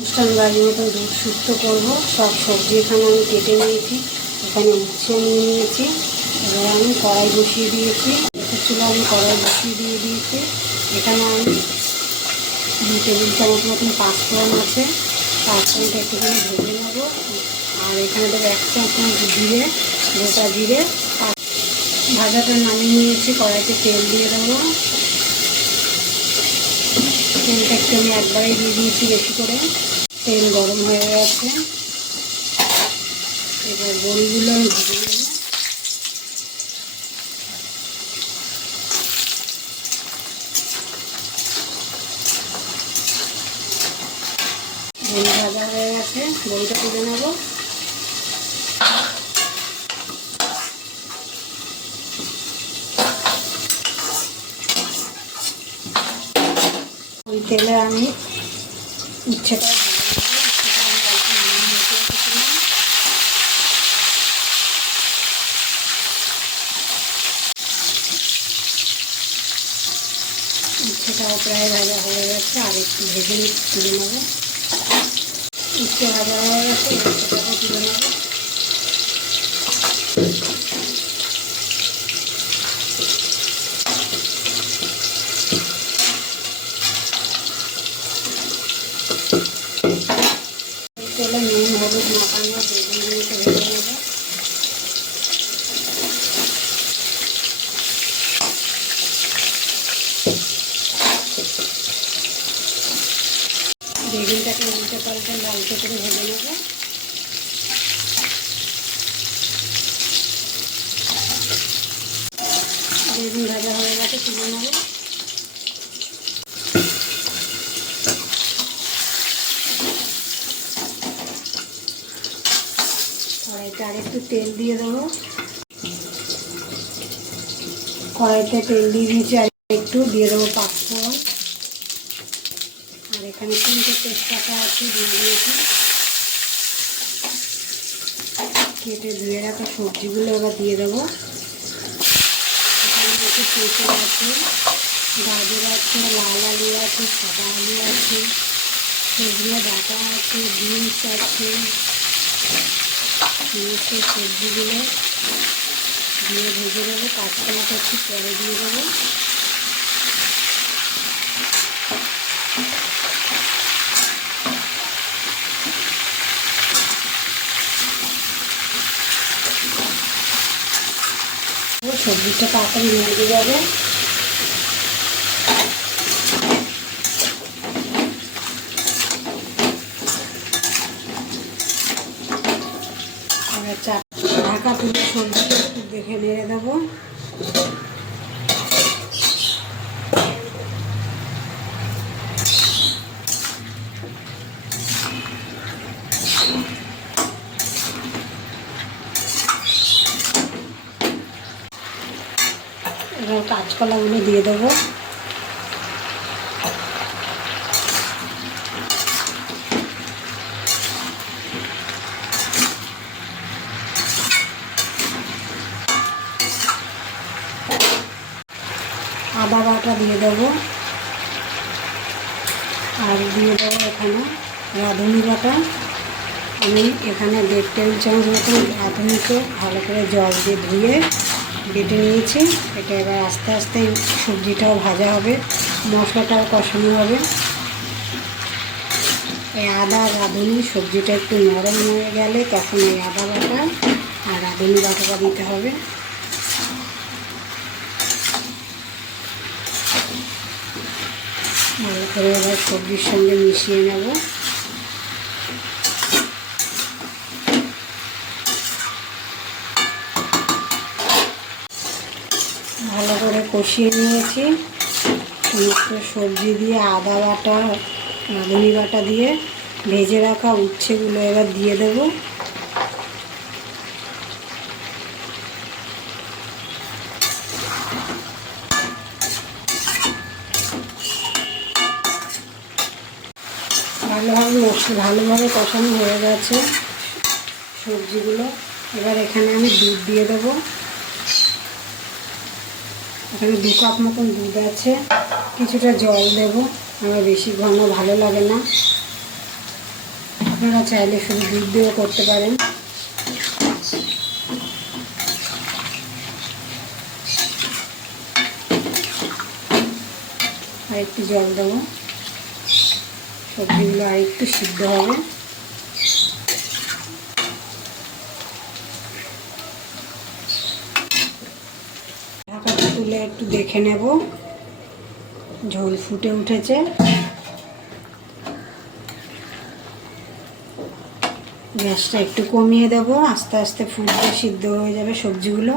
অনুষ্ঠান বাড়ির মতো দুধ শুক্ত করবো। সব সবজি এখানে আমি কেটে নিয়েছি, এখানে উচ্ছে নিয়ে নিয়েছি। এবার আমি কড়াই বসিয়ে দিয়েছি, চুলা আমি কড়াই বসিয়ে দিয়েছি। এখানে আমি 2 টেবিল চামচ মতন পাঁচফোড়ন আছে, পাঁচফোড়নটা একটুখানি ভেজে নেবো। আর এখানে দেবো 1 চামচ জিরে, গোটা জিরে। ভাজাটা নামিয়ে নিয়েছি, কড়াইতে তেল দিয়ে দেবো। তেলটা একটু আমি একবারেই দিয়ে দিয়েছি বেশি করে। তেল গরম হয়ে গেছে, এবার বড়িগুলো আমি ভেজে নেব। বড়ি ভাজা হয়ে গেছে, বড়িটা তুলে নেব। ওই তেলে আমি উচ্ছেটা উচ্ছেটাও প্রায় ভাজা হয়ে গেছে, আর একটু ভেজে তুলে নেব। উচ্ছে ভাজা হয়ে গেছে, উচ্ছেটাও তুলে নেব। তেলে নুন হলুদ মাখানো বেগুনগুলোকে ভেজে নেব। বেগুনটাকে উল্টে পাল্টে লালচে করে ভেজে নেব। বেগুন ভাজা হয়ে গেছে, তুলে নেব। কড়াইতে আর একটু তেল দিয়ে দেবো। কড়াইতে তেল দিয়ে দিয়েছি, আর একটু দিয়ে দেবো পাঁচফোড়ন। আর এখানে 3টে তেজপাতা আছে, দিয়ে দিয়েছি। কেটে ধুয়ে রাখা সবজিগুলো এবার দিয়ে দেবো। এখানে একটু পেঁপে আছে, গাজর আছে, লাল আলু আছে, সাদা আলু আছে, সজনে ডাঁটা আছে, বিনস আছে। সমস্ত সবজিগুলো দিয়ে ভেজে দেবো। কাঁচকলাটা একটু পরে দিয়ে দেবো। সবজিটা তাড়াতাড়ি ভেজে যাবে। ঢাকা তুলে সবজিটা একটু দেখে নেড়ে দেবো। এবার কাঁচকলাগুলো দিয়ে দেবো। আদা বাটা দিয়ে দেবো, আর দিয়ে দেবো এখানে রাঁধুনি বাটা। আমি এখানে 1.5 টেবিল চামচ মতো রাঁধুনিকে ভালো করে জল দিয়ে ধুয়ে বেটে নিয়েছি। এটা এবার আস্তে আস্তে সবজিটাও ভাজা হবে, মশলাটাও কষানো হবে। এই আদা রাঁধুনি সবজিটা একটু নরম হয়ে গেলে তখন এই আদা বাটা আর রাঁধুনি বাটাটা দিতে হবে। ভালো করে এবার সবজির সঙ্গে মিশিয়ে নেব। ভালো করে কষিয়ে নিয়েছি। সমস্ত সবজি দিয়ে আদা বাটা রাঁধুনি বাটা দিয়ে ভেজে রাখা উচ্ছেগুলো এবার দিয়ে দেবো। ভালোভাবে কষানো হয়ে গেছে সবজিগুলো। এবার এখানে আমি দুধ দিয়ে দেবো। এখানে 2 কাপ মতন দুধ আছে, কিছুটা জল দেব। আমার বেশি ঘন ভালো লাগে না। আপনারা চাইলে শুধু দুধ দিয়েও করতে পারেন। আর একটু জল দেবো, সবজিগুলো আর একটু সিদ্ধ হবে। ঢাকাটা তুলে একটু দেখে নেব, ঝোল ফুটে উঠেছে। গ্যাসটা একটু কমিয়ে দেব, আস্তে আস্তে ফুটবে, সিদ্ধ হয়ে যাবে সবজিগুলো।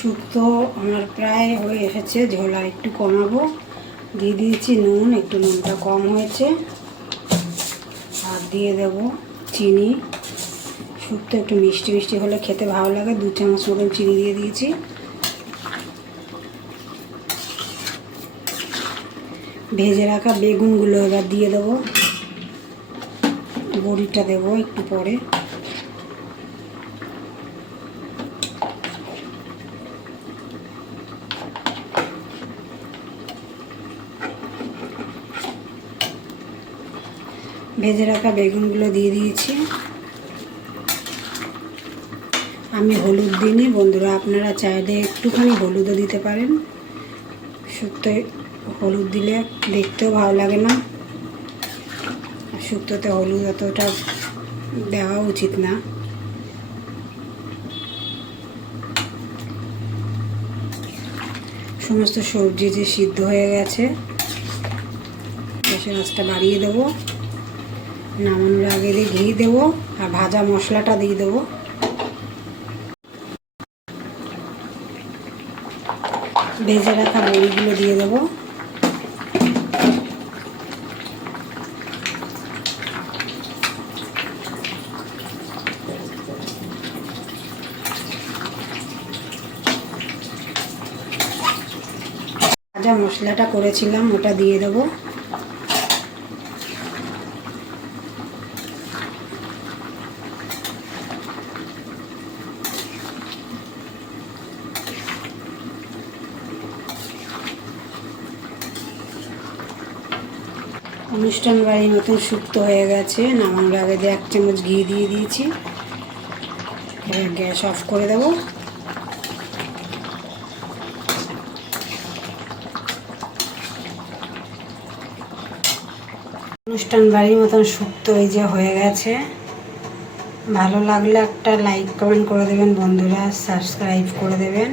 শুক্তো আমার প্রায় হয়ে এসেছে, ঝোল আর একটু কমাবো। দিয়ে দিয়েছি নুন, একটু নুনটা কম হয়েছে। আর দিয়ে দেব চিনি। শুক্তো একটু মিষ্টি মিষ্টি হলে খেতে ভালো লাগে, 2 চামচ মতন চিনি দিয়ে দিয়েছি। ভেজে রাখা বেগুনগুলো এবার দিয়ে দেবো, বড়িটা দেবো একটু পরে। ভেজে রাখা বেগুনগুলো দিয়ে দিয়েছি। আমি হলুদ দিইনি বন্ধুরা, আপনারা চাইলে একটুখানি হলুদও দিতে পারেন। শুক্তোয় হলুদ দিলে দেখতেও ভালো লাগে না, আর শুক্তোতে হলুদ অতটা দেওয়া উচিত না। সমস্ত সবজি যে সিদ্ধ হয়ে গেছে, গ্যাসের আঁচটা বাড়িয়ে দেবো। নামানোর আগে দিয়ে ঘি দেবো, আর ভাজা মশলাটা দিয়ে দেবো। ভেজে রাখা বড়িগুলো দিয়ে দেবো। ভাজা মশলাটা করেছিলাম ওটা দিয়ে দেবো। অনুষ্ঠান বাড়ির মতন শুক্তো হয়ে গেছে। নামানোর আগে দিয়ে 1 চামচ ঘি দিয়ে দিয়েছি। এবার গ্যাস অফ করে দেব। অনুষ্ঠান বাড়ির মতন শুক্তো এই যে হয়ে গেছে। ভালো লাগলে একটা লাইক কমেন্ট করে দেবেন বন্ধুরা, সাবস্ক্রাইব করে দেবেন।